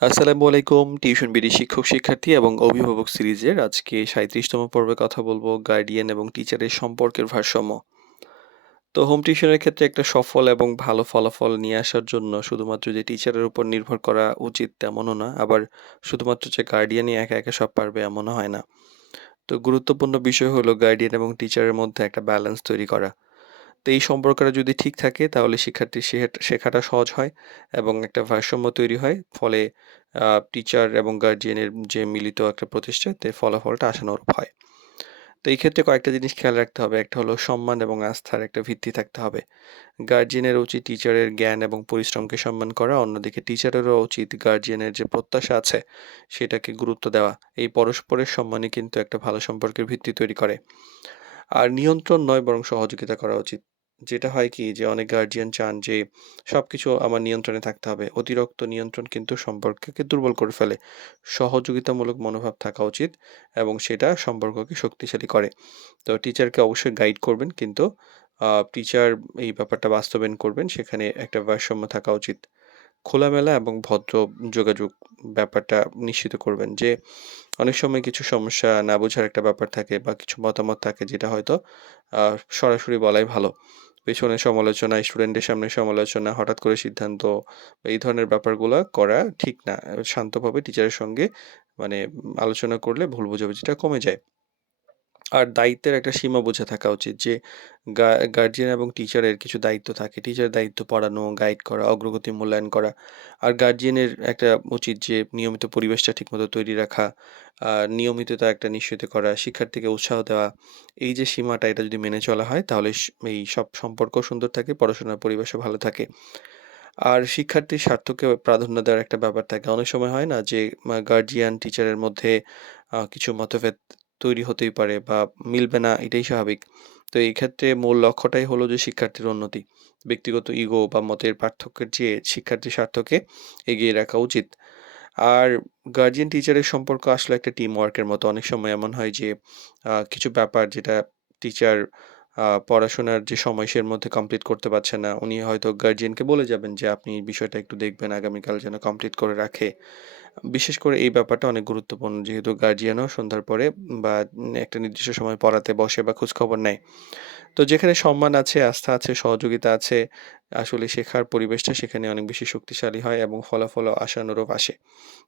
আসসালামু আলাইকুম। Tuition BD শিক্ষক শিক্ষার্থী এবং অভিভাবক সিরিজের আজকে ৩৭তম পর্বে কথা বলবো গার্ডিয়ান এবং টিচারের সম্পর্কের ভারসাম্য। তো হোম টিউশনের ক্ষেত্রে একটা সফল এবং ভালো ফলাফল নিয়ে আসার জন্য শুধুমাত্র যে টিচারের উপর নির্ভর করা উচিত তেমনও না, আবার শুধুমাত্র যে গার্ডিয়ানই একা একা সব পারবে এমনও হয় না। তো গুরুত্বপূর্ণ বিষয় হলো গার্ডিয়ান এবং টিচারের মধ্যে একটা ব্যালেন্স তৈরি করা। তো এই সম্পর্কটা যদি ঠিক থাকে তাহলে শিক্ষার্থীর শেখাটা সহজ হয় এবং একটা ভারসাম্য তৈরি হয়। ফলে টিচার এবং গার্ডিয়ানের যে মিলিত একটা প্রচেষ্টাতে ফলাফলটা আশানুরূপ হয়। তো এই ক্ষেত্রে কয়েকটা জিনিস খেয়াল রাখতে হবে। একটা হলো সম্মান এবং আস্থার একটা ভিত্তি থাকতে হবে। গার্ডিয়ানের উচিত টিচারের জ্ঞান এবং পরিশ্রমকে সম্মান করা। অন্যদিকে টিচারেরও উচিত গার্ডিয়ানের যে প্রত্যাশা আছে সেটাকে গুরুত্ব দেওয়া। এই পরস্পরের সম্মানই কিন্তু একটা ভালো সম্পর্কের ভিত্তি তৈরি করে। আর নিয়ন্ত্রণ নয় বরং সহযোগিতা করা উচিত। যেটা হয় কি যে অনেক গার্ডিয়ান চান যে সবকিছু আমার নিয়ন্ত্রণে থাকতে হবে। অতিরিক্ত নিয়ন্ত্রণ কিন্তু সম্পর্ককে দুর্বল করে ফেলে। সহযোগিতামূলক মনোভাব থাকা উচিত এবং সেটা সম্পর্ককে শক্তিশালী করে। তো টিচারকে অবশ্যই গাইড করবেন, কিন্তু টিচার এই ব্যাপারটা বাস্তবায়ন করবেন, সেখানে একটা ভারসাম্য থাকা উচিত। খোলামেলা এবং ভদ্র যোগাযোগ ব্যাপারটা নিশ্চিত করবেন যে অনেক সময় কিছু সমস্যা না বোঝার একটা ব্যাপার থাকে বা কিছু মতামত থাকে যেটা হয়তো সরাসরি বলাই ভালো। পেছনে সমালোচনা, স্টুডেন্টের সামনে সমালোচনা, হঠাৎ করে সিদ্ধান্ত, এই ধরনের ব্যাপারগুলা করা ঠিক না। শান্তভাবে টিচারের সঙ্গে মানে আলোচনা করলে ভুল বোঝাবুঝিটা কমে যায়। আর দায়িত্বের একটা সীমা বোঝা থাকা উচিত যে গার্ডিয়ান এবং টিচারের কিছু দায়িত্ব থাকে। টিচারের দায়িত্ব পড়ানো, গাইড করা, অগ্রগতি মূল্যায়ন করা। আর গার্ডিয়ানের একটা উচিত যে নিয়মিত পরিবেশটা ঠিকমতো তৈরি রাখা, নিয়মিততা একটা নিশ্চিত করা, শিক্ষার্থীকে উৎসাহ দেওয়া। এই যে সীমাটা এটা যদি মেনে চলা হয় তাহলে এই সব সম্পর্ক সুন্দর থাকে, পড়াশোনার পরিবেশও ভালো থাকে। আর শিক্ষার্থীর স্বার্থকে প্রাধান্য দেওয়ার একটা ব্যাপার থাকে। অনেক সময় হয় না যে গার্ডিয়ান টিচারের মধ্যে কিছু মতভেদ তৈরি হতেই পারে বা মিলবে না, এটাই স্বাভাবিক। তো এই ক্ষেত্রে মূল লক্ষ্যটাই হলো যে শিক্ষার্থীর উন্নতি। ব্যক্তিগত ইগো বা মতের পার্থক্যের চেয়ে শিক্ষার্থীর স্বার্থকে এগিয়ে রাখা উচিত। আর গার্ডিয়ান টিচারের সম্পর্ক আসলে একটা টিম ওয়ার্কের মতো। অনেক সময় এমন হয় যে কিছু ব্যাপার যেটা টিচার পড়াশোনার যে সময় সে এর মধ্যে কমপ্লিট করতে পারছে না। উনি হয়তো গার্ডিয়ানকে বলে যাবেন যে, "আপনি এই বিষয়টা একটু দেখবেন, আগামীকাল যেন কমপ্লিট করে রাখে।" বিশেষ করে এই ব্যাপারটা অনেক গুরুত্বপূর্ণ। যেহেতু গার্ডিয়ানও সন্ধ্যার পরে বা একটা নির্দিষ্ট সময় পড়াতে বসে বা খোঁজখবর নেয়। তো যেখানে সম্মান আছে, আস্থা আছে, সহযোগিতা আছে, আসলে শেখার পরিবেশটা সেখানে অনেক বেশি শক্তিশালী হয় এবং ফলাফলও আশানুরূপ আসে।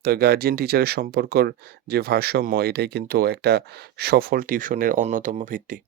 তো গার্ডিয়ান টিচারের সম্পর্কর যে ভারসাম্য, এটাই কিন্তু একটা সফল টিউশনের অন্যতম ভিত্তি।